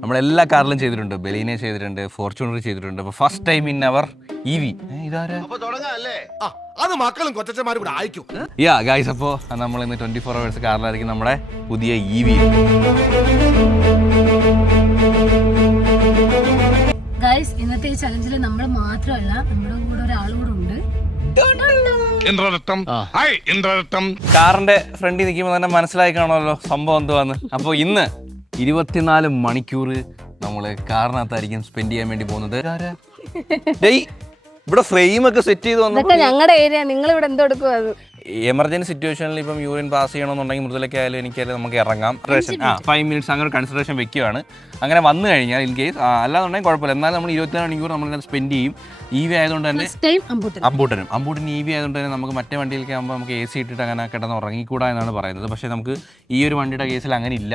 നമ്മളെല്ലാ കാറിലും ചെയ്തിട്ടുണ്ട്. ബെലീനെ ചെയ്തിട്ടുണ്ട്, ഫോർച്യൂണർ ചെയ്തിട്ടുണ്ട്. അപ്പോൾ first time in our EV. ഇതാരാ? അത് മക്കളും കൊച്ചന്മാരും കൂടെ അയക്കും. യാ ഗൈസ്, അപ്പോൾ നമ്മൾ ഇന്ന് 24 hours കാറിലായിരിക്കും നമ്മുടെ പുതിയ EV. ഗൈസ്, ഇന്നത്തെ ഈ ചലഞ്ചിൽ നമ്മൾ മാത്രമല്ല, നമ്മുടെ കൂടെ ഒരാളും കൂടെ ഉണ്ട്. കാറിന്റെ ഫ്രണ്ടിൽ നിൽക്കുമ്പോൾ തന്നെ മനസ്സിലായി കാണുമല്ലോ സംഭവം എന്തുവാന്ന്. അപ്പോൾ ഇന്ന് 24 മണിക്കൂർ നമ്മൾ കാറിനകത്തായിരിക്കും സ്പെൻഡ് ചെയ്യാൻ വേണ്ടി പോകുന്നത്. ഇവിടെ ഫ്രെയിം ഒക്കെ സെറ്റ് ചെയ്ത് വന്നു. ഞങ്ങളുടെ ഏരിയ, നിങ്ങൾ ഇവിടെ എന്തോ എടുക്കും? അത് എമർജൻസി സിറ്റുവേഷനിൽ ഇപ്പം യൂറിൻ പാസ് ചെയ്യണമെന്നുണ്ടെങ്കിൽ മൃദുലയ്ക്ക് ആയാലും എനിക്കായാലും നമുക്ക് ഇറങ്ങാം. 5 minutes അങ്ങനെ കൺസിഡറേഷൻ വെക്കുകയാണ്. അങ്ങനെ വന്നു കഴിഞ്ഞാൽ ഇൻ കേസ് അല്ലാന്നുണ്ടെങ്കിൽ കുഴപ്പമില്ല. എന്നാലും നമ്മൾ 24 മണിക്കൂർ നമ്മൾ സ്പെൻഡ് ചെയ്യും. EV ആയതുകൊണ്ട് തന്നെ അമ്പൂട്ടൻ EV ആയതുകൊണ്ട് തന്നെ നമുക്ക് മറ്റേ വണ്ടിയിലേക്ക് ആകുമ്പോൾ നമുക്ക് AC ഇട്ടിട്ട് അങ്ങനെ കിടന്ന് ഉറങ്ങിക്കൂടാ എന്നാണ് പറയുന്നത്. പക്ഷേ നമുക്ക് ഈ ഒരു വണ്ടിയുടെ കേസിൽ അങ്ങനെ ഇല്ല.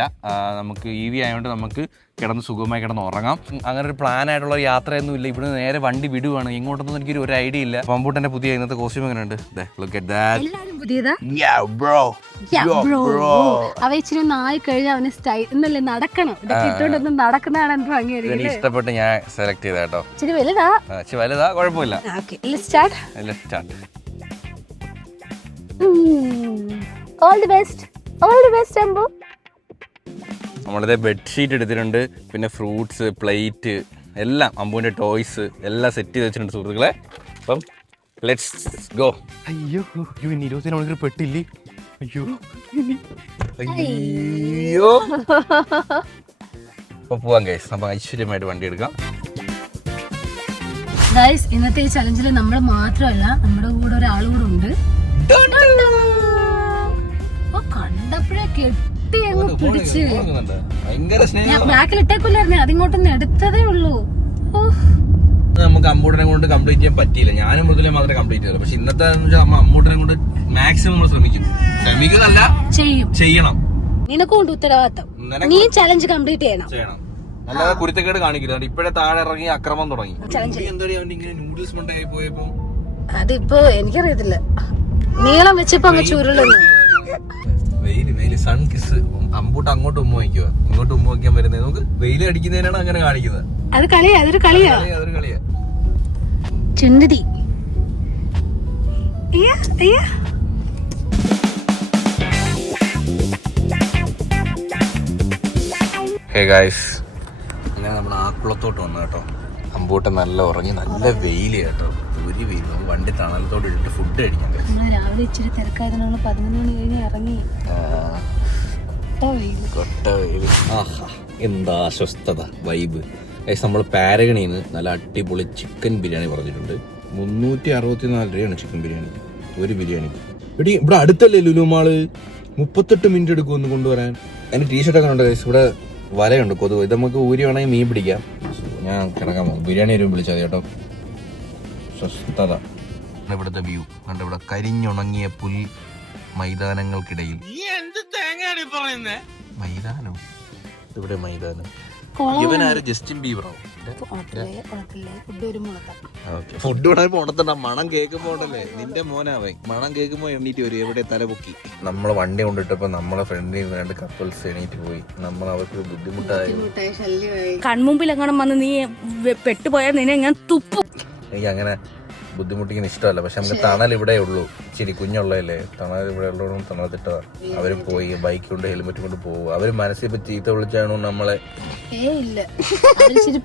നമുക്ക് EV ആയതുകൊണ്ട് നമുക്ക് കിടന്ന് സുഖമായി കിടന്ന് ഉറങ്ങാം. അങ്ങനെ ഒരു പ്ലാൻ ആയിട്ടുള്ള യാത്രയൊന്നും ഇല്ല. ഇവിടെ നേരെ വണ്ടി വിടുവാണ്. എങ്ങോട്ടൊന്നും എനിക്കൊരു ഐഡിയ ഇല്ല. അമ്പൂട്ടൻ്റെ പുതിയ ഇന്നത്തെ കോസ്റ്റ്യൂം എങ്ങനെ ഉണ്ട്? അവ ഇച്ചിരി ഒന്ന് ആയി കഴിഞ്ഞാൽ അവന് സ്റ്റൈൽ എന്നല്ലേ നടക്കണം. ഇതൊക്കെ ഇട്ടോണ്ടൊന്നും നടക്കുന്നതാണ് എന്റെ ഭംഗിയായിരിക്കും. ഇഷ്ടപ്പെട്ട് ഞാൻ സെലക്ട് ചെയ്ത കേട്ടോ. ഇച്ചിരി വലുതാ, കുഴപ്പമില്ല. നമ്മളിത് ബെഡ്ഷീറ്റ് എടുത്തിട്ടുണ്ട്, പിന്നെ ഫ്രൂട്ട്സ്, പ്ലേറ്റ് എല്ലാം, അമ്പൂൻ്റെ ടോയ്സ് എല്ലാം സെറ്റ് ചെയ്ത് വെച്ചിട്ടുണ്ട് സുഹൃത്തുക്കളെ. അപ്പം ലെറ്റ്സ് ഗോ. അയ്യോ 24 മണിക്കൂർ പെട്ടില്ലേ? അയ്യോ അപ്പൊ പോവാം ഗൈസ്. നമുക്ക് ഐശ്വര്യമായിട്ട് വണ്ടി എടുക്കാം. ഗൈസ്, ഇന്നത്തെ ഈ ചലഞ്ചിൽ നമ്മൾ മാത്രമല്ല, നമ്മുടെ കൂടെ ഒരാളും കൂടെ ഉണ്ട്. കണ്ടപ്പോഴേ കെട്ടി അങ്ങ് പിടിച്ച് ബാക്കിൽ ഇട്ടേക്കില്ലായിരുന്നു. അതിങ്ങോട്ടൊന്ന് എടുത്തതേ ഉള്ളൂ. നമുക്ക് അമ്പൂട്ടനെ കൊണ്ട് കംപ്ലീറ്റ് ചെയ്യാൻ പറ്റിയില്ല. ഞാനും മൃദുലെ മാത്രമേ കംപ്ലീറ്റ് ചെയ്തുള്ളൂ. പക്ഷെ ഇന്നത്തെ അമ്പൂട്ടനെ കൊണ്ട് മാക്സിമം നമ്മൾ ശ്രമിക്കുന്നല്ല, ചെയ്യണം. നിനക്കും ഉണ്ട് ഉത്തരവാദിത്തം. നീ ചലഞ്ച് കംപ്ലീറ്റ് ചെയ്യണം. അല്ലാതെ കുരുത്തക്കേട് കാണിക്കില്ല. ഇപ്പഴേ താഴെ ഇറങ്ങി അക്രമം തുടങ്ങി. നൂഡിൽസ് കൊണ്ടായി പോയപ്പോ അതിപ്പോ എനിക്കറിയത്തില്ല, നീളം വെച്ചപ്പോ അങ്ങ് ചുരുളുന്നു. വെയില് സൺ കിസ്. അമ്പൂട്ട് അങ്ങോട്ട് ഉമ്മ വയ്ക്കുക, ഇങ്ങോട്ട് ഉമ്മ വയ്ക്കാൻ വരുന്നത്. നമുക്ക് വെയിൽ അടിക്കുന്നതിനാണ് അങ്ങനെ കാണിക്കുന്നത്. അത് കളിയാ, അതൊരു കളിയാ. ചുണ്ടതി ഹേ ഗൈസ്, അങ്ങനെ നമ്മൾ ആക്കുളത്തോട്ട് വന്നു കേട്ടോ. അമ്പൂട്ടൻ നല്ല ഉറങ്ങി, നല്ല വെയില് കേട്ടോ. ഒരു വെയിൽ. നമുക്ക് വണ്ടി തണലത്തോട്ട് ഇട്ടിട്ട് ഫുഡ് കഴിക്കാൻ. രാവിലെ ഇച്ചിരി തിരക്കായത് 11 മണി കഴിഞ്ഞ് ഇറങ്ങി. കൊട്ട വെയിൽ. ആഹാ, എന്താ അസ്വസ്ഥത വൈബ്. ഗൈസ്, നമ്മൾ പാരഗണിന്ന് നല്ല അടിപൊളി ചിക്കൻ ബിരിയാണി പറഞ്ഞിട്ടുണ്ട്. 364 രൂപയാണ് ചിക്കൻ ബിരിയാണി, ഒരു ബിരിയാണിക്ക്. ഇവിടെ അടുത്തല്ലേ ലുലുമാള്. 38 മിനിറ്റ് എടുക്കും ഒന്ന് കൊണ്ടുവരാൻ. അതിന് ടീഷർട്ടൊക്കെ ഉണ്ട് ഗൈസ്. ഇവിടെ വലയുണ്ട്, കൊതുക്. ഇത് നമുക്ക് ഊരി വേണമെങ്കിൽ മീൻ പിടിക്കാം. ഞാൻ കിടക്കാൻ പോകും. ബിരിയാണി വരുമ്പോൾ വിളിച്ചാൽ മതി കേട്ടോ. സ്വസ്ഥത. ഇവിടുത്തെ വ്യൂ കണ്ട. ഇവിടെ കരിഞ്ഞുണങ്ങിയ പുൽ മൈതാനങ്ങൾക്കിടയിൽ. മൈതാനം? ഇവിടെ മൈതാനം. ഇവനാര്? ജസ്റ്റിൻ ബീബറോ? ഫുഡ് ഉണത്തണ്ട. മണം കേൾക്കുമ്പോ ഉണ്ടല്ലേ, നിന്റെ മോനാവേ. മണം കേൾക്കുമ്പോ എണ്ണീറ്റ് വരും. എവിടെ തലപൊക്കി. നമ്മളെ വണ്ടി കൊണ്ടിട്ടപ്പോ നമ്മളെ ഫ്രണ്ടിൽ 2 കപ്പിൾസ് എണീറ്റ് പോയി. നമ്മൾ അവർക്ക് ബുദ്ധിമുട്ടായി. കൺമുമ്പിൽ എങ്ങനെ വന്ന് നീ പെട്ടുപോയാൽ നിന്നെ ഞാൻ തുപ്പും. എനിക്ക് അങ്ങനെ ബുദ്ധിമുട്ടിക്കുന്ന ഇഷ്ടമല്ല. പക്ഷെ നമുക്ക് തണൽ ഇവിടെ ഉള്ളൂ. ഇച്ചിരി കുഞ്ഞുള്ളതല്ലേ, തണൽ ഇവിടെ ഉള്ളതുകൊണ്ട് തണലത്തിട്ട. അവര് പോയി ബൈക്ക് കൊണ്ട് ഹെൽമെറ്റ് കൊണ്ട് പോകും. അവര് മനസ്സിൽ ഇപ്പൊ ചീത്ത വിളിച്ചാണോ നമ്മളെ?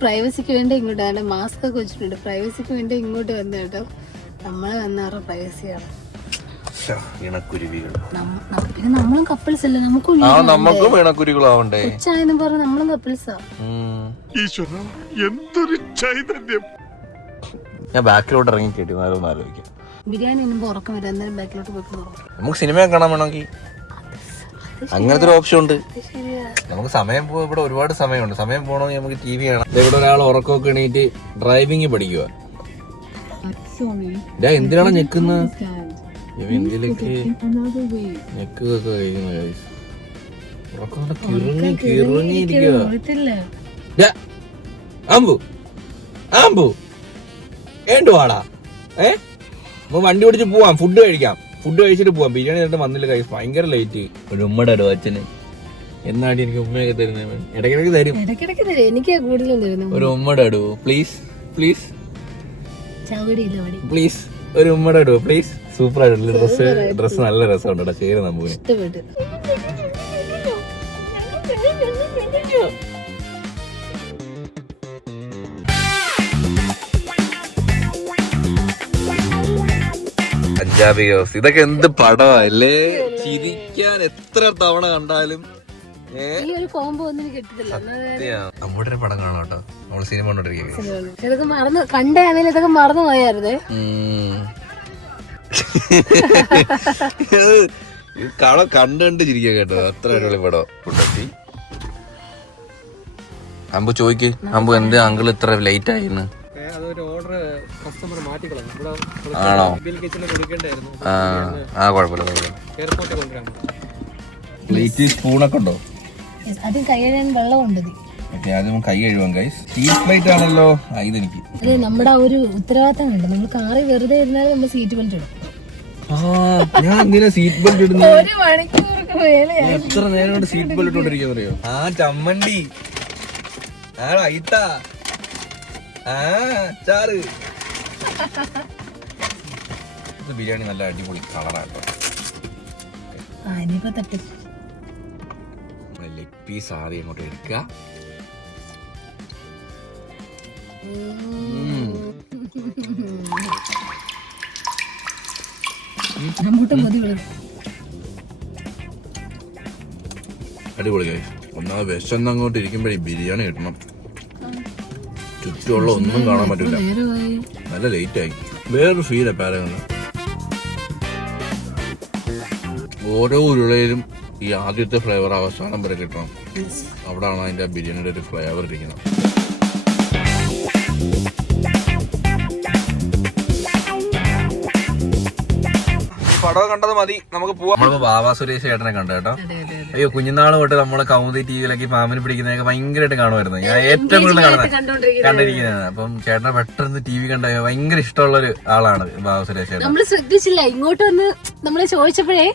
പ്രൈവസിക്ക് വേണ്ടി ഇങ്ങോട്ടാണ് മാസ്ക് ഒക്കെ വെച്ചിട്ടുണ്ട്. പ്രൈവസിക്ക് വേണ്ടി ഇങ്ങോട്ട് വന്ന കേട്ടോ. നമ്മളെ വന്നാറ പ്രൈവസിയാണ്. ഇണക്കുരുവികൾ. പിന്നെ നമ്മളും കപ്പിൾസ് അല്ലേ, നമുക്കും ഇണക്കുരുവികളാവണ്ടേ? ഉച്ചായെന്ന് പറഞ്ഞ നമ്മളും കപ്പിൾസാ. എന്തൊരു ചൈതന്യം. ഞാൻ ബാക്കിലോട്ട് ഇറങ്ങി കേട്ടിരുന്നാലും ആലോചിക്കാം. ബിരിയാണി ഉറക്കം വരാം, എന്നാലും ബാക്കിലോട്ട് പോയി നമുക്ക് സിനിമ കാണാൻ വേണമെങ്കിൽ അങ്ങനത്തെ ഒരു ഓപ്ഷൻ ഉണ്ട്. നമുക്ക് സമയം ഇവിടെ ഒരുപാട് സമയമുണ്ട്. സമയം പോകണമെങ്കിൽ നമുക്ക് TV കാണാം. ഇവിടെ ഒരാൾ ഉറക്കമൊക്കെ എണീറ്റ് ഡ്രൈവിംഗ് പഠിക്കുക. എന്തിനാണ് ഞെക്കുന്നത്? എന്തിലേക്ക് ഞെക്കുകയൊക്കെ കഴിയുന്നു. ഉറക്കം കിറങ്ങിയിരിക്കുക. ആമ്പു ഏണ്ടുവാടാ. വണ്ടി ഓടിച്ച് പോവാം, ഫുഡ് കഴിക്കാം. ഫുഡ് കഴിച്ചിട്ട് പോവാം. ബിരിയാണി ആയിട്ട് വന്നില്ല കൈസ്, ഭയങ്കര ലേറ്റ്. ഒരു ഉമ്മയുടെ ഒരു അച്ഛന് എന്നാടി എനിക്ക് ഉമ്മയൊക്കെ തരുന്നത്? ഇടയ്ക്കിടയ്ക്ക് തരും. ഇടയ്ക്കിടയ്ക്ക് തരും. എനിക്കാ കൂടുതലും തരുന്നത്. ഒരു ഉമ്മയുടെ ഇടുവോ പ്ലീസ്? പ്ലീസ് ചവിടിയില്ല മടി. പ്ലീസ് ഒരു ഉമ്മയുടെ ഇടുവോ പ്ലീസ്? സൂപ്പർ ആയിട്ടുള്ള ഡ്രസ് നല്ല രസമുണ്ടോ ചേര് നമുക്ക് ഇഷ്ടപ്പെട്ടു. പഞ്ചാബി ഹൗസ് ഇതൊക്കെ എന്ത് പടമല്ലേ, ചിരിക്കാൻ എത്ര തവണ കണ്ടാലും. ഈ ഒരു കോംബോ ഒന്നും എനിക്ക് കിട്ടത്തില്ല. നമ്മുടെ ഒരു പടം കാണാം കേട്ടോ, നമ്മള് സിനിമ കണ്ടോണ്ടിരിക്കുന്നത്. ഇതൊക്കെ മറന്നു കണ്ടേ, അതിൽ ഇതൊക്കെ മറന്നു പോയായിരുന്നേ. കള കണ്ട് ചിരിക്കുക കേട്ടോ, അത്ര അടിപൊളി പടം. കുട്ടി അമ്പു ചോദിക്ക്, അമ്പു എന്താ അങ്കിൾ ഇത്ര ലേറ്റ് ആയിന്ന്? ആണോ? ആ കുഴപ്പമില്ല. പ്ലേറ്റ് സ്പൂണൊക്കെ ഉണ്ടോ? അത് കൈ കഴുകാൻ വെള്ളമുണ്ട്. ആദ്യം കൈ കഴുകാൻ ഗൈസ്. സ്റ്റീൽ പ്ലേറ്റ് ആണല്ലോ ഇതെനിക്ക്. അതെ, നമ്മുടെ ആ ഒരു ഉത്തരവാദിത്തം വേണ്ട. നമ്മൾ കാറി വെറുതെ ഇരുന്നാലും നമ്മൾ സീറ്റ് ബെൽറ്റ് ഇടും. ഞാൻ എന്തിനാ സീറ്റ് ബെൽറ്റ് ഇടുന്നത്? ഒരു മണിക്കൂർക്ക് മേലെ എത്ര നേരം കൊണ്ട് സീറ്റ് ബെൽറ്റ് ഇട്ടോണ്ടിരിക്കാൻ അറിയോ? ആ ചമ്മണ്ടി, ആ റൈത്ത, ആ ചാറ്. ഇത് ബിരിയാണി നല്ല അടിപൊളി കളറാട്ടോ. ഇനിയിപ്പോ തട്ടി ലെഗ് പീസ് ആദ്യം അങ്ങോട്ട് എടുക്കുക. അടിപൊളി. ഒന്നാമത് വിശന്ന് അങ്ങോട്ട് ഇരിക്കുമ്പോഴേ ബിരിയാണി കിട്ടണം. ചുറ്റുമുള്ള ഒന്നും കാണാൻ പറ്റില്ല. നല്ല ലേറ്റ് ആയി. വേറൊരു ഫീലാ പാരഗണിൽ. ഓരോ ഉരുളയിലും ഈ ആദ്യത്തെ ഫ്ലേവർ അവസാനം വരെ കിട്ടണം. അവിടാണ് അതിന്റെ ബിരിയാണിയുടെ ഒരു ഫ്ലേവർ ഇരിക്കുന്നത്. പടം കണ്ടത് മതി, നമുക്ക് പോവാം. നമ്മളിപ്പോ ബാബാ സുരേഷ് ചേട്ടനെ കണ്ടു കേട്ടോ. അയ്യോ, കുഞ്ഞുനാൾ തൊട്ട് നമ്മള് കൗമുദി ടിവിയിലൊക്കെ പാമ്പിനെ പിടിക്കുന്നതൊക്കെ ഭയങ്കരമായിട്ട് കാണുമായിരുന്നു. ഞാൻ ഏറ്റവും കൂടുതൽ കണ്ടിരിക്കുന്നത്. അപ്പം ചേട്ടനെ പെട്ടെന്ന് ടി വി കണ്ട ഭയങ്കര ഇഷ്ടമുള്ള ഒരു ആളാണ് ബാബാ സുരേഷ് ചേട്ടൻ. നമ്മള് ശ്രദ്ധിച്ചില്ല, ഇങ്ങോട്ട് വന്ന് നമ്മള് ചോദിച്ചപ്പോഴേ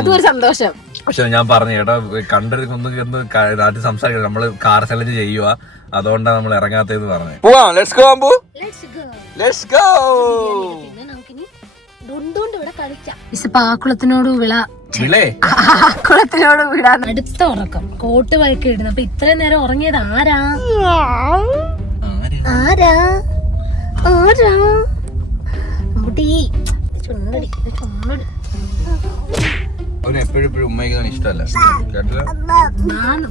അതൊരു സന്തോഷം. പക്ഷെ ഞാൻ പറഞ്ഞു കേട്ടോ, കണ്ടൊന്ന് ആദ്യം സംസാരിക്കണം. നമ്മള് കാർ ചലഞ്ച് ചെയ്യുക, അതുകൊണ്ടാണ് നമ്മൾ ഇറങ്ങാത്തതെന്ന് പറഞ്ഞു. പോവാം, let's go Ambu, let's go. ആക്കുളത്തിനോട് വിടാൻ അടുത്ത ഉറക്കം കോട്ട് വഴക്കി ഇടുന്നു. അപ്പൊ ഇത്രയും നേരം ഉറങ്ങിയത് ആരാ? ആരാ ആരാ? അവന് എപ്പോഴും ഉമ്മയ്ക്ക് ഇഷ്ടമല്ല.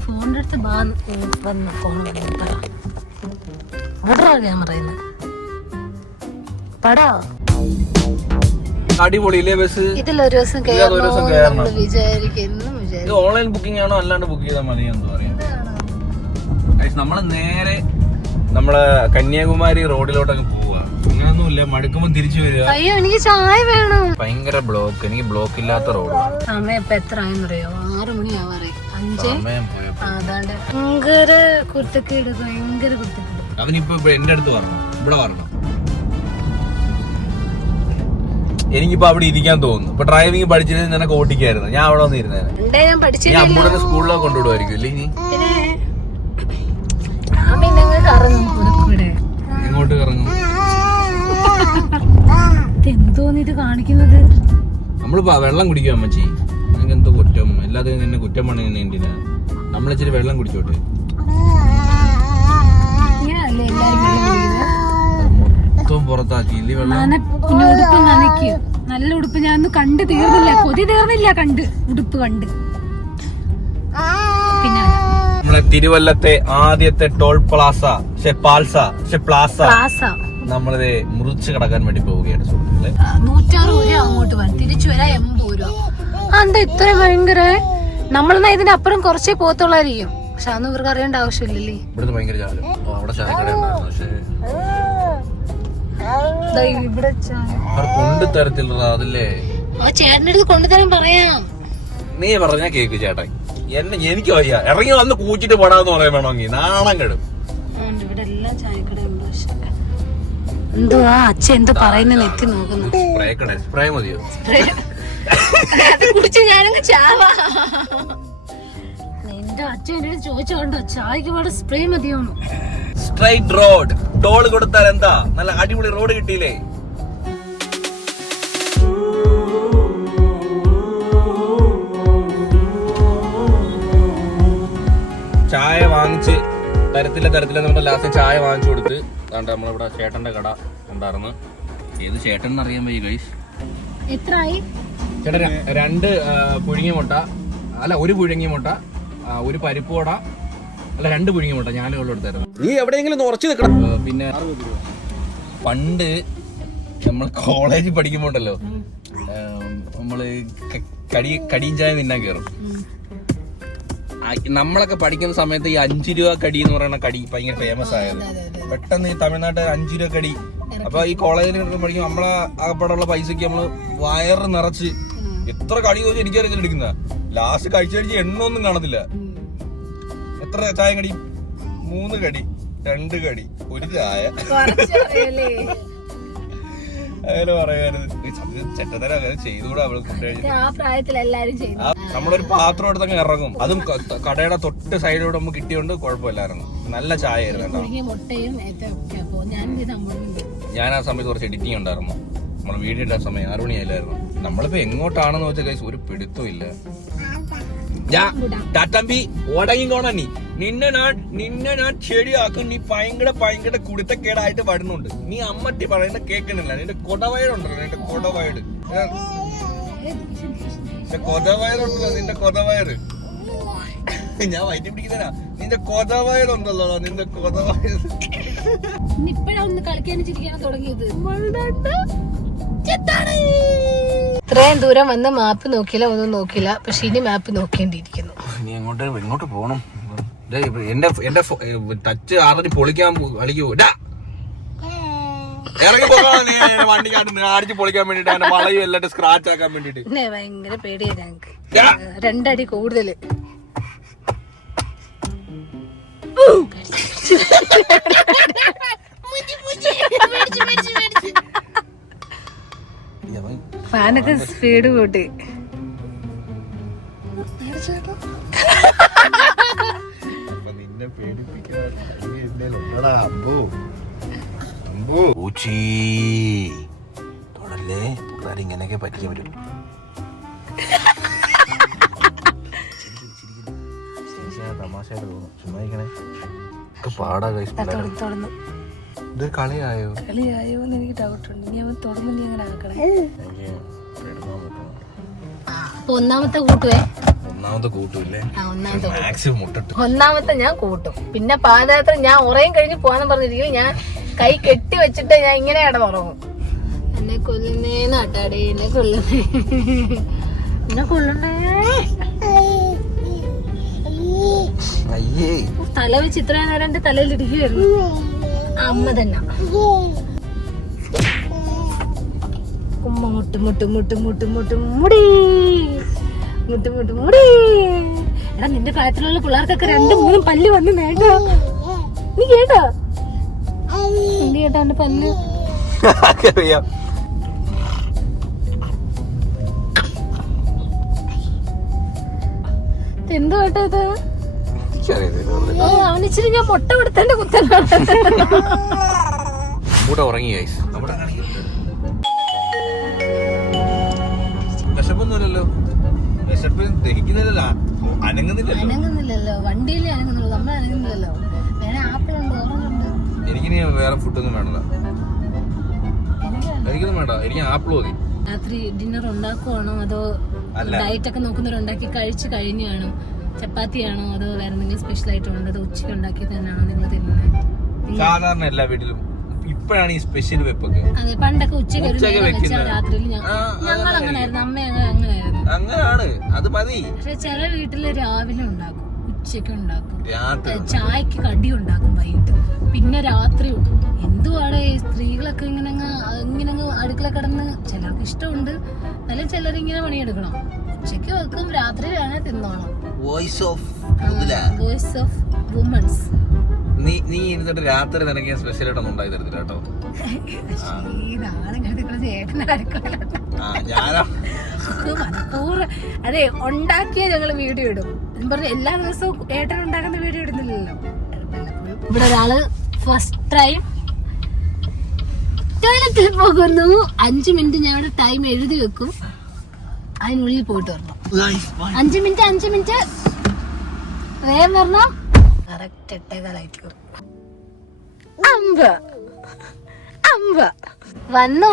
ഫോണിന്റെ അടുത്ത് ഞാൻ പറയുന്നത് പടാ അടിപൊളിയില്ലേ ബസ്? ഇതിലൊരു ദിവസം കയറണം വിചാരിക്കുന്നു. ഇത് ഓൺലൈൻ ബുക്കിംഗ് ആണോ അല്ലാണ്ട് ബുക്ക് ചെയ്താൽ മതി എന്ന് പറയാം. നമ്മള് നേരെ നമ്മളെ കന്യാകുമാരി റോഡിലോട്ടൊക്കെ പോവുക. അങ്ങനൊന്നുമില്ല, മടുക്കുമ്പോൾ തിരിച്ചു വരിക. അയ്യോ, എനിക്ക് ചായ വേണം. ഭയങ്കര ബ്ലോക്ക്. എനിക്ക് ബ്ലോക്ക് ഇല്ലാത്ത റോഡ്. സമയം ഇപ്പൊ എത്ര ആയെന്നറിയോ? 6 മണിയാവാറേ. 5 അതാണ്ട് ഭയങ്കര കുരുത്തക്കേട്, ഭയങ്കര കുരുത്തക്കേട്. അവനിപ്പോ എന്റെ അടുത്ത് പറഞ്ഞു ഇവിടെ വരണം. എനിക്കിപ്പോ അവിടെ ഇരിക്കാൻ തോന്നുന്നു. ഇപ്പൊ ഡ്രൈവിംഗ് പഠിച്ചിട്ട് നിനക്ക് ഓട്ടിക്കായിരുന്നു. ഞാൻ അവിടെ വന്നിരുന്നേനെ. ഞാൻ അമ്മൂടെ സ്കൂളിലൊക്കെ കൊണ്ടുവിടുമായിരിക്കും ഇല്ലേ? ഇനി എങ്ങോട്ട് കറങ്ങും? എന്തോന്നിട്ട് കാണിക്കുന്നത്? നമ്മളിപ്പോ വെള്ളം കുടിക്കും അമ്മച്ചി. നിനക്ക് എന്തോ കുറ്റം? എല്ലാത്തിനും നിന്നെ കുറ്റം പണിയുന്ന എന്തിനാ? നമ്മളിച്ചിരി വെള്ളം കുടിച്ചോട്ടെ. മൊത്തം പുറത്താക്കി ഇല്ലേ വെള്ളം? ഉടുപ്പ് നനയ്ക്ക്. നല്ല ഉടുപ്പ്. ഞാൻ കണ്ട് തീർന്നില്ല, കൊതി തീർന്നില്ല കണ്ട് ഉടുപ്പ് കണ്ട്. പിന്നെ നമ്മുടെ തിരുവല്ലത്തെ ആദ്യത്തെ ടോൾ പ്ലാസ നമ്മളിത് മുറിച്ച് കടക്കാൻ വേണ്ടി പോവുകയാണ് സുഹൃത്തുക്കളെ. 106 രൂപ അങ്ങോട്ട് പോകാൻ, തിരിച്ചു വരാൻ 80 രൂപ. എന്താ ഇത്ര ഭയങ്കര? നമ്മളെന്നാ ഇതിന്റെ അപ്പുറം കുറച്ചേ പോത്തുള്ളായിരിക്കും. പക്ഷെ അതൊന്നും ഇവർക്ക് അറിയേണ്ട ആവശ്യമില്ലല്ലേ. ഇവിടുന്ന് ഭയങ്കര ചാലും. അവിടെ ചായക്കട ഉണ്ടായിരുന്നു. പക്ഷേ ഇവിടെ കൊണ്ടു തരത്തില്ല. അതില്ലേ ആ ചേട്ടൻ്റെ അടുത്ത് കൊണ്ടുതരാൻ പറയാം. നീ പറഞ്ഞാ കേക്ക് ചേട്ടാ. എനിക്ക് വയ്യ. ഇറങ്ങി വന്ന് കൂച്ചിട്ട് പോടാന്ന് പറയാൻ വേണമെങ്കിൽ നാണം കെടും. ഇവിടെ എല്ലാം ചായക്കടയുണ്ട്. എന്തുവാ അച്ഛൻ എന്ത് പറയുന്ന എത്തി നോക്കുന്നു. സ്പ്രേ മതിയോ? അത് കുടിച്ച് ഞാനങ്ങ് ചാവാ. നിന്റെ എന്നിട്ട് അച്ഛൻ എന്റെ അടുത്ത് ചോദിച്ചോണ്ടോ ചായക്ക് പാടെ സ്പ്രേ മതിയോന്നു. സ്ട്രൈറ്റ് റോഡ് ടോൾ കൊടുത്താൽ എന്താ നല്ല അടിപൊളി റോഡ് കിട്ടിയില്ലേ. ചായ വാങ്ങിച്ച് തരത്തില്ല നമ്മൾ ലാസ്റ്റ് ചായ വാങ്ങിച്ചു കൊടുത്ത് നമ്മളിവിടെ ചേട്ടന്റെ കട ഉണ്ടായിരുന്നു. ഏത് ചേട്ടൻ എന്നറിയാൻ വയ്യ ഗൈസ്. എത്രയായി ചേട്ടൻ 2 പുഴുങ്ങിയ മുട്ട, അല്ല 1 പുഴുങ്ങിയ മുട്ട, 1 പരിപ്പ് വട, അല്ല 2 പുഴുങ്ങിയ മുട്ട ഞാനേ ഉള്ളു എടുത്തായിരുന്നു. നീ എവിടെയെങ്കിലും ഉറച്ചു നിൽക്കണം. പിന്നെ പണ്ട് നമ്മൾ കോളേജിൽ പഠിക്കുമ്പോ ഉണ്ടല്ലോ, നമ്മള് കടിയും ചായ തിന്നാൻ കയറും. നമ്മളൊക്കെ പഠിക്കുന്ന സമയത്ത് ഈ 5 രൂപ കടി എന്ന് പറയുന്ന കടി ഭയങ്കര ഫേമസ് ആയത്. പെട്ടെന്ന് ഈ തമിഴ്നാട്ടിൽ 5 രൂപ കടി. അപ്പൊ ഈ കോളേജിൽ പഠിക്കുമ്പോൾ നമ്മളെ അകപ്പാടുള്ള പൈസക്ക് നമ്മള് വയറ് നിറച്ച് എത്ര കടി ചോദിച്ചാൽ എനിക്കറിയില്ല എടുക്കുന്ന. ലാസ്റ്റ് കഴിച്ചടിച്ച് എണ്ണൊന്നും കാണത്തില്ല. എത്ര ചായ കടി? 3 കടി, 2 കടി, 1 ചായ. അങ്ങനെ പറയാറുണ്ട്. ചെറ്റത്തര അങ്ങനെ ചെയ്തുകൂടെ അവള് ഫുഡ് കഴിച്ചിട്ട്. നമ്മളൊരു പാത്രം എടുത്തങ്ങ് ഇറങ്ങും. അതും കടയുടെ തൊട്ട് സൈഡിലൂടെ നമുക്ക് കിട്ടിയോണ്ട് കുഴപ്പമില്ലായിരുന്നു. നല്ല ചായ ആയിരുന്നു കേട്ടോ. ഞാൻ ആ സമയത്ത് കുറച്ച് എഡിറ്റിംഗ് ഉണ്ടായിരുന്നു. നമ്മള് വീഡിയോ ഇട്ട സമയം 6 മണിയായില്ലായിരുന്നു. നമ്മളിപ്പോ എങ്ങോട്ടാണെന്ന് വെച്ചാൽ കഴിച്ച് ഒരു പിടുത്തവും ഇല്ല. ടാറ്റമ്പി ഓടങ്ങിക്കോണ നീ. നിന്നെ ഞാൻ ശരിയാക്കും. നീ ഭയങ്കര കുടുത്തക്കേടായിട്ട് വരുന്നുണ്ട്. നീ അമ്മട്ടി പറയുന്ന കേൾക്കണില്ല. നിന്റെ കൊടവയറുണ്ടല്ലോ, നിന്റെ കൊടവയറ്. നിന്റെ കൊതവയറ് ഞാൻ വയറ്റി പിടിക്കുന്നതിനാ. നിന്റെ കൊതവയറുണ്ടല്ലോ, നിന്റെ കൊതവയറ്. ഇപ്പോഴൊന്ന് കളിക്കാൻ തുടങ്ങിയത്. ഇത്രയും ദൂരം വന്ന് മാപ്പ് നോക്കിയില്ല, ഒന്നും നോക്കില്ല. പക്ഷെ ഇനി മാപ്പ് നോക്കേണ്ടിയിരിക്കുന്നു. ഇനി എങ്ങോട്ട് പോണം? എന്റെ ടച്ച് ആദ്യം പൊളിക്കാൻ കളിക്കൂ. ഇറങ്ങി പോകാൻ വണ്ടിക്കാട്ട് അടിച്ച് പൊളിക്കാൻ വേണ്ടിട്ട് വളയും എല്ലായിട്ട് സ്ക്രാച്ച് ആക്കാൻ വേണ്ടിട്ട് ഭയങ്കര പേടിയാ ഞങ്ങക്ക്. 2 അടി കൂടുതല്. ഫാനൊക്കെ സ്പീഡ് കൂട്ടി. തൊടല്ലേ പിള്ളേർ ഇങ്ങനെയൊക്കെ പറ്റിക്കാൻ പറ്റും. തമാശയായിട്ട് തോന്നും. ചുമ്മാ പാടാ കഴിച്ചു. ഇതൊരു കളിയായോ എന്ന് എനിക്ക് ഡൗട്ടുണ്ട്. ഇനി അവൻ തുടർന്ന് നീ അങ്ങനെ ആക്കണേ. ഒന്നാമത്തെ കൂട്ടുവേ. ഒന്നാമത്തെ ഞാൻ കൂട്ടും. പിന്നെ പാദയാത്ര ഞാൻ ഉറയും കഴിഞ്ഞ് പോകാന്ന് പറഞ്ഞിരിക്കും. ഞാൻ കൈ കെട്ടി വെച്ചിട്ട് ഞാൻ ഇങ്ങനെ ഇടന്നുറങ്ങും. എന്നെ കൊല്ലുന്നേ നാട്ടാടേ, എന്നെ കൊല്ലുന്നേ, എന്നെ കൊല്ലുന്നേ. തല വെച്ച് ഇത്രയും നേരം എന്റെ തലയിൽ ഇടിക്കുവായിരുന്നു. അമ്മ തന്നെ മുടി. എടാ നിന്റെ പ്രായത്തിലുള്ള പിള്ളേർക്കൊക്കെ 2-3 പല്ല് വന്ന് നേട്ട. നീ കേട്ടോ? എന്ത് കേട്ടോ അവന്റെ പല്ല്? എന്ത് കേട്ടോ ഇത്? അവനിച്ചിരി ഞാൻ മുട്ട കൊടുത്തന്റെ കുത്തനാണ്. വിശപ്പൊന്നുമില്ലല്ലോ. വിശപ്പ് ദഹിക്കുന്നില്ലല്ലോ, അനങ്ങുന്നില്ലല്ലോ. വണ്ടിയിലേ അനങ്ങുന്നുള്ളൂ, നമ്മൾ അനങ്ങുന്നില്ലല്ലോ. വേറെ ആപ്പിളുണ്ട്, ഓറഞ്ചുണ്ട്. എനിക്കിനി വേറെ ഫുഡൊന്നും വേണ്ടല്ലോ. എനിക്കൊന്നും വേണ്ട, എനിക്ക് ആപ്പിൾ മതി. രാത്രി ഡിന്നർ ഉണ്ടാക്കുവാണോ അതോ ഡയറ്റ് ഒക്കെ നോക്കുന്നവരുണ്ടാക്കി കഴിച്ചു കഴിഞ്ഞാണോ? ചപ്പാത്തിയാണോ അതോ വേറെ എന്തെങ്കിലും സ്പെഷ്യൽ ആയിട്ട് ഉണ്ടോ? അതോ ഉച്ചയ്ക്ക് ഉണ്ടാക്കി തന്നെയാണോ നിങ്ങൾ തിന്നുന്നത്? സാധാരണ എല്ലാ വീട്ടിലും ഇപ്പോഴാണ് ഈ സ്പെഷ്യൽ വെപ്പൊക്കെ. അതെ, പണ്ടൊക്കെ ഉച്ചയ്ക്ക് രാത്രിയിൽ ഞങ്ങൾ അങ്ങനായിരുന്നു, അമ്മ അങ്ങനായിരുന്നു. അങ്ങനാണ്, അത് മതി. പക്ഷെ ചില വീട്ടില് രാവിലെ ഉണ്ടാക്കും, ഉച്ചയ്ക്ക് ഉണ്ടാക്കും, ചായക്ക് കടി ഉണ്ടാക്കും വൈകിട്ട്, പിന്നെ രാത്രി. എന്തുവാണ് സ്ത്രീകളൊക്കെ ഇങ്ങനെ അടുക്കള കിടന്ന്, ചിലർക്ക് ഇഷ്ടമുണ്ട്, എന്നാലും ചിലരിങ്ങനെ പണിയെടുക്കണം. ഉച്ചയ്ക്ക് വെക്കും, രാത്രി വേണേ തിന്നോണം. Voice of women's. നീ എന്നിട്ട് രാത്രി നിനക്ക് സ്പെഷ്യൽ ആയിട്ടൊന്നും ഉണ്ടായി തരത്തില്ല കേട്ടോ. മനഃപൂർവ്വം അതെ ഉണ്ടാക്കിയ ഞങ്ങൾ വീഡിയോ ഇടും. ഞാൻ പറഞ്ഞു എല്ലാ ദിവസവും ഏട്ടൻ ഉണ്ടാക്കുന്ന വീഡിയോ ഇടുന്നില്ലല്ലോ. ഇവിടെ ഒരാള് ഫസ്റ്റ് ടൈം ടോയ്ലറ്റിൽ പോകുന്നു. 5 മിനിറ്റ് ഞാൻ ടൈം എഴുതി വെക്കും, അതിനുള്ളിൽ പോയിട്ട് വരണം. 5 മിനിറ്റ് വേഗം വരണം. കറക്റ്റ് 8:15 വന്നു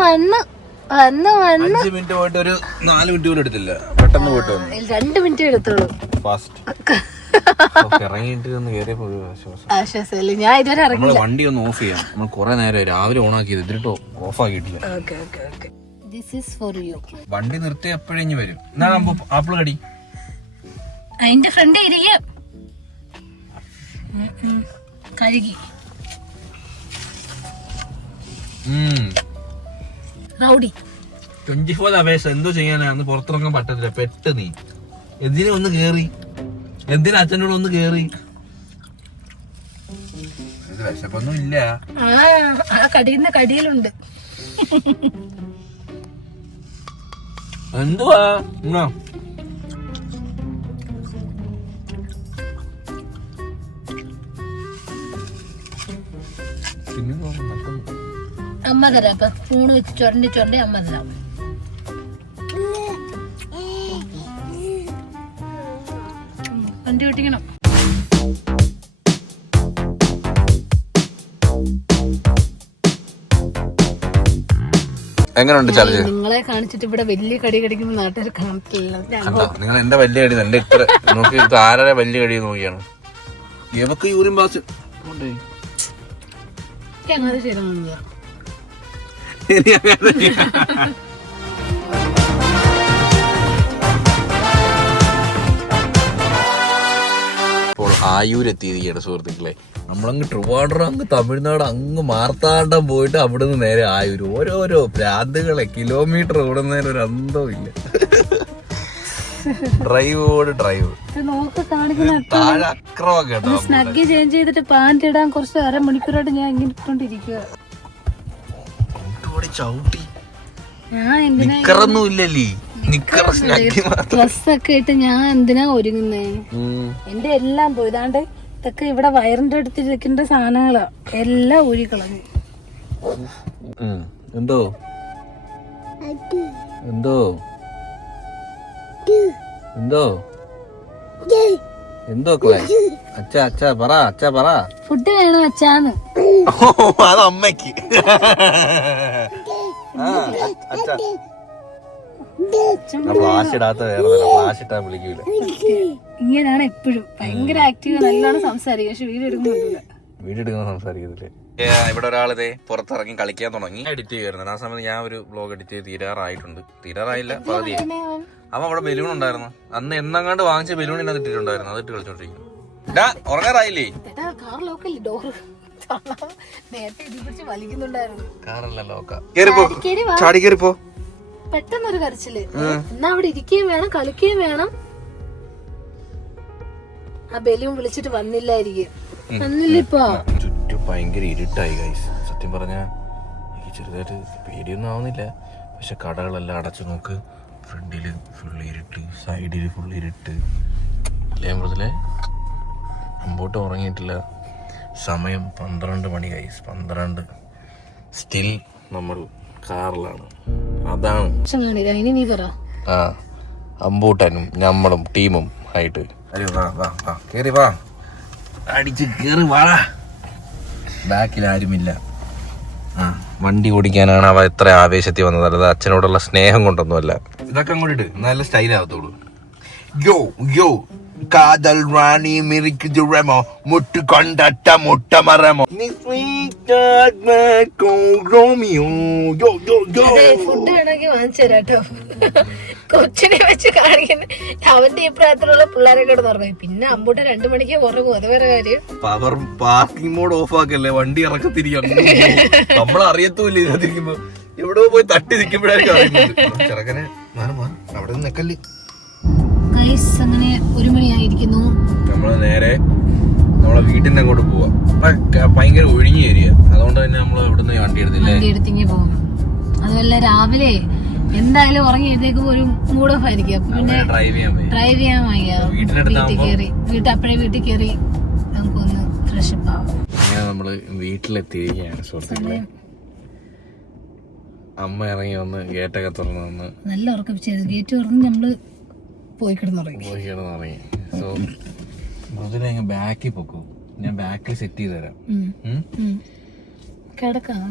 5 മിനിറ്റ് പോയിട്ട് ഒരു 4 മിനിറ്റ് പോലും എടുത്തില്ല, പെട്ടെന്ന് പോയിട്ട് 2 മിനിറ്റ് എടുത്തോളൂ. ആശ്വാസമല്ലേ, ഞാൻ ഇതുവരെ ഇറങ്ങി. വണ്ടി ഒന്ന് ഓഫ് ചെയ്യാം, നമ്മൾ കുറെ നേരം രാവിലെ ഓൺ ആക്കിയത് ഇതിട്ടോ ഓഫ് ആക്കിയിട്ടില്ല. വണ്ടി നിർത്തി എപ്പോഴും വരും. എന്നാണ് ആപ്പിൾ കടി അതിന്റെ ഫ്രണ്ട് ഇരിക്കും കഴുകി റൗഡി 24 അപേക്ഷ എന്തോ ചെയ്യാനാണ്, പുറത്തിറങ്ങാൻ പറ്റത്തില്ല. പെട്ട് നീ എന്തിനാ ഒന്ന് കേറി, എന്തിനാ അച്ഛനോട് ഒന്ന് കേറി? വിശപ്പൊന്നും ഇല്ല. കടിയുന്ന കടിയിലുണ്ട്. എന്തുവാ അമ്മ തരാം. ഇപ്പൊ സ്പൂണ് വെച്ച് ചുരണ്ടി അമ്മ തരാം. വണ്ടി ഓട്ടിക്കണം. എങ്ങനെയുണ്ട് ചലഞ്ച്? നിങ്ങളെ കാണിച്ചിട്ട് ഇവിടെ വലിയ കടി കടിക്കുമ്പോ നാട്ടുകാർ കാണത്തില്ല. നിങ്ങൾ എന്റെ വലിയ കടി എന്റെ ഇത്ര നോക്കി ആരെ വലിയ കടി നോക്കിയാണ്. എവക്ക് യൂറിൻ പാസ് അങ്ങനെ ചെയ്യണമെന്നതാ. ഇപ്പോൾ ആയൂരെത്തിയിരിക്കുകയാണ് സുഹൃത്തുക്കളെ. നമ്മളങ്ങ് ട്രിവാൻഡ്രം, അങ്ങ് തമിഴ്നാട്, അങ്ങ് മാർത്താണ്ഡം പോയിട്ട് അവിടുന്ന് നേരെ ആയൂർ. ഓരോരോ ഭ്രാന്തുകളെ കിലോമീറ്റർ ഓടുന്നതിന് ഒരു അന്തവും ഇല്ല. ഡ്രൈവ് താഴെ അക്രമൊക്കെ കേട്ടോ. സ്നഗ്ഗി ചേഞ്ച് ചെയ്തിട്ട് പാന്റ് ഇടാൻ കുറച്ച് അരമണിക്കൂറായിട്ട് ഞാൻ ഇങ്ങനെ ഇട്ടോണ്ടിരിക്കുക. ചവിട്ടി ഞാൻ എന്തിനാ ഡ്രസ്സൊക്കെ ഇട്ട് ഞാൻ എന്തിനാ ഒരുങ്ങുന്നേ? എന്റെ എല്ലാം പോയി. ഇതാണ്ട് ഇതൊക്കെ ഇവിടെ വയറിന്റെ അടുത്ത് ഇരിക്കേണ്ട സാധനങ്ങളാ, എല്ലാം ഊരിക്കളഞ്ഞു. എന്തോ എന്തോ എന്തോ എന്തോ അച്ഛാ പറ. ഫുഡ് വേണം അച്ഛാന്ന്. അത് അമ്മയ്ക്ക്. ഫ്ലാഷ് ഇടാത്ത വേറെ ഫ്ലാഷ് ഇട്ടാൻ വിളിക്കൂല. ഇങ്ങനെയാണ് എപ്പോഴും ഭയങ്കര ആക്റ്റീവ്, നല്ലോണം സംസാരിക്കും. പക്ഷെ വീഡിയോ എടുക്കുന്ന സംസാരിക്കത്തില്ലേ. ഇവിടെ ഒരാളിതേ പുറത്തിറങ്ങി കളിക്കാൻ തുടങ്ങി. എഡിറ്റ് ചെയ്യുമായിരുന്നു. ആ സമയത്ത് ഞാൻ ഒരു വ്ലോഗ് എഡിറ്റ് ചെയ്ത് തീരാറായില്ല പകുതി. അവൻ അവിടെ ബലൂൺ ഉണ്ടായിരുന്നു, അന്ന് എന്നങ്ങാണ്ട് വാങ്ങിച്ച ബലൂൺ ഇതിനകത്ത് ഇട്ടിട്ടുണ്ടായിരുന്നു, അതിട്ട് കളിച്ചോണ്ടിരിക്കുന്നു. ഉറങ്ങാറായില്ലേ? കാറല്ല ലോക്ക. ചാടി കേറിപ്പോ. പെട്ടെന്നൊരു കരച്ചില്. എന്നാ അവിടെ ഇരിക്കുകയും വേണം, കളിക്കുകയും വേണം. ആ ബലൂൺ വിളിച്ചിട്ട് വന്നില്ലായിരിക്കും. വന്നില്ലിപ്പോ. ചുറ്റും ഭയങ്കര ഇരുട്ടായി ഗൈസ്. സത്യം പറഞ്ഞാ എനിക്ക് ചെറുതായിട്ട് പേടിയൊന്നും ആവുന്നില്ല. പക്ഷെ കടകളെല്ലാം അടച്ചു നോക്ക്. ഫ്രണ്ടില് ഫുൾ ഇരുട്ട്, സൈഡില് ഫുൾ ഇരുട്ട്. ലേമ്പറത്തിലെ മുമ്പോട്ട് ഉറങ്ങിയിട്ടില്ല. സമയം 12 മണി ഗൈസ്. 12. സ്റ്റിൽ നമ്മൾ കാറിലാണ്. അതാണ് അമ്പൂട്ടനും നമ്മളും ടീമും ആയിട്ട്. കേറി വാ, അടിച്ച് കേറി വാടാ. ബാക്കിൽ ആരുമില്ല. വണ്ടി ഓടിക്കാനാണ് അവ ഇത്ര ആവേശത്തിൽ വന്നത്, അല്ലാതെ അച്ഛനോടുള്ള സ്നേഹം കൊണ്ടൊന്നുമല്ല. ഇതൊക്കെ അങ്ങോട്ടിട്ട് നല്ല സ്റ്റൈലാകത്തോളൂ. യോ യോ കാതൽ റാണി മിറിക്ക് ജുറമോ മുട്ട് കൊണ്ടട്ട മുട്ട മറമോ ഫുഡ് വേണമെങ്കിൽ വാങ്ങിച്ചു തരാട്ടോ. കൊച്ചിനെ വെച്ച് കാണിക്കുന്ന അവന്റെ ഈ പ്രായത്തിലുള്ള പിള്ളേരൊക്കെ ഉറങ്ങി. പിന്നെ അമ്പൂട്ട 2 മണിക്ക് ഉറങ്ങും, അത് വേറെ കാര്യം. പവർ പാർക്കിംഗ് മോഡ് ഓഫ് ആക്കല്ലേ, വണ്ടി ഇറക്കത്തിരിക്കും. നമ്മളറിയത്തൂല്ലേ ഇതിരിക്കുമ്പോ എവിടെ പോയി തട്ടി നിൽക്കുമ്പോഴായിരിക്കും അറിയുന്നത്. ചെറുക്കനെ അവിടെ നിന്ന് നിക്കല്ലേ. അങ്ങനെ 1 മണിയായിരിക്കുന്നു. നമ്മള് നേരെ നമ്മളെ വീട്ടിന്റെ അങ്ങോട്ട് പോവാം. ഭയങ്കര ഒഴിഞ്ഞ ഏരിയ, അതുകൊണ്ട് തന്നെ നമ്മൾ ഇവിടുന്ന് വണ്ടി എടുത്തില്ലേ. വണ്ടി എടുത്തിങ്ങി പോകും. അതുമല്ല രാവിലെ എന്തായാലും ഉറങ്ങി എഴുതേക്കും ഒരു മൂഡ് ഓഫ് ആയിരിക്കും. അപ്പൊ പിന്നെ ഡ്രൈവ് ചെയ്യാൻ വയ്യ. വീട്ടിൽ കയറി നമുക്കൊന്ന് ഫ്രഷപ്പ് ആവാം. അങ്ങനെ നമ്മള് വീട്ടിലെത്തിയിരിക്കുകയാണ് സുഹൃത്തുക്കളെ. അമ്മ ഇറങ്ങി വന്ന് ഗേറ്റൊക്കെ തുറന്നു വന്ന് നല്ല ഉറക്കം. ഗേറ്റ് തുറന്ന് നമ്മള് പോയി കിടന്നുറങ്ങി. സോ മൃദുല ബാക്കിൽ പൊക്കും, ഞാൻ ബാക്കിൽ സെറ്റ് ചെയ്ത് തരാം. കിടക്കാം.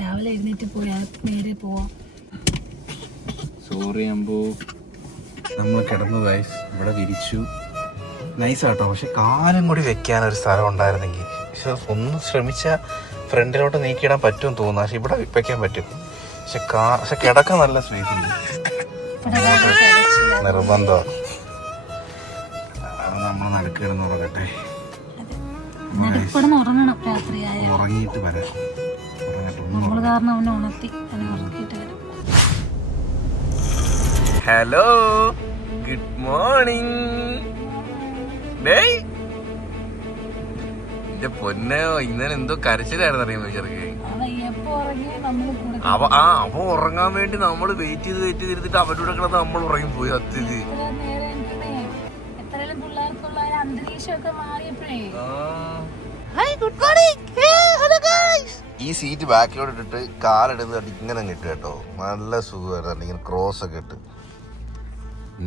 രാവിലെ എഴുന്നേറ്റ് പോയി നേരെ പോവാം. സോറി അമ്പു, നമ്മൾ കിടന്നു ഗൈസ്. ഇവിടെ വിരിച്ചു, നൈസാട്ടോ. പക്ഷെ കാലം കൂടി വെക്കാനൊരു സ്ഥലം ഉണ്ടായിരുന്നെങ്കിൽ. പക്ഷെ ഒന്ന് ശ്രമിച്ചാൽ ഫ്രണ്ടിലോട്ട് നീക്കിയിടാൻ പറ്റുമെന്ന് തോന്നുന്നു. പക്ഷെ ഇവിടെ വെക്കാൻ പറ്റും. പക്ഷെ കിടക്കാൻ നല്ല സ്പേസ് ഉണ്ട്. നിർബന്ധമാണ്. നമ്മൾ നടുക്ക് കിടന്ന് ഉറങ്ങട്ടെ. ഉറങ്ങണം. രാത്രിയായ ഉറങ്ങിയിട്ട് വരാം. നമ്മൾ കാരണം അവനെ ഉണർത്തി അവനെ ഉറക്കിയിട്ട് വരാം. Hello, good morning. എന്റെ പൊന്നോ, ഇന്നലെ എന്തോ കരച്ചിലായിരുന്നു അറിയാമോ ചെറുക്ക്. അവ ഉറങ്ങാൻ വേണ്ടി നമ്മൾ വെയിറ്റ് ചെയ്തിരുന്നിട്ട് അവരുടെ കിടന്ന് നമ്മൾ ഉറങ്ങി പോയി. സത്യത്തിൽ ഈ സീറ്റ് ബാക്കിലോട്ട് ഇട്ടിട്ട് കാലെടുത്ത് ഇങ്ങനെ ഇട്ട് കേട്ടോ, നല്ല സുഖമായിരുന്നു. ഇങ്ങനെ ക്രോസ് ഒക്കെ ഇട്ട്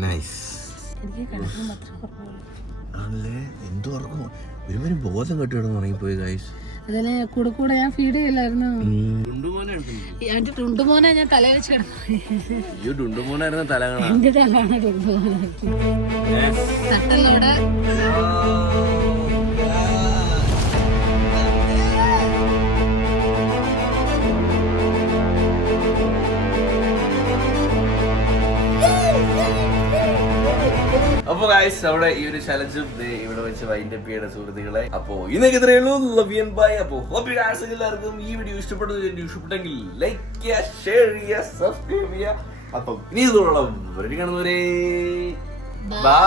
നൈസ്. എന്തോ ഒരു ബോധം കെട്ടി ഉറങ്ങിപ്പോയി ഗൈസ്. അതിന് കൂടെ കൂടെ ഞാൻ ഫീഡ് ചെയ്യില്ലായിരുന്നു. എന്റെ ടുണ്ടുമോനെ ഞാൻ തല വെച്ച് കിടന്നു. ടുണ്ടുമോനായിരുന്നു തലകാണ. എന്റെ തലാണ് ടുണ്ടുമോനെ. തട്ടല്ലോടെ അപ്പൊ ഗൈസ്, അവിടെ ഈ ഒരു ചലഞ്ചും ഇവിടെ വെച്ച് വൈൻഡപ്പ് ചെയ്യേണ്ട സുഹൃത്തുക്കളെ. അപ്പോ ഇന്നൊക്കെ ഇത്രയേ ഉള്ളൂ. Love you bye. അപ്പോ ഹോപ്പ് ഗൈസ് എല്ലാവർക്കും ഈ വീഡിയോ ഇഷ്ടപ്പെട്ടെങ്കിൽ ലൈക്ക് ചെയ്യുക, ഷെയർ ചെയ്യുക, സബ്സ്ക്രൈബ് ചെയ്യുക. അപ്പം ഇനി ഇതുള്ള കാണുന്നവരെ ബൈ.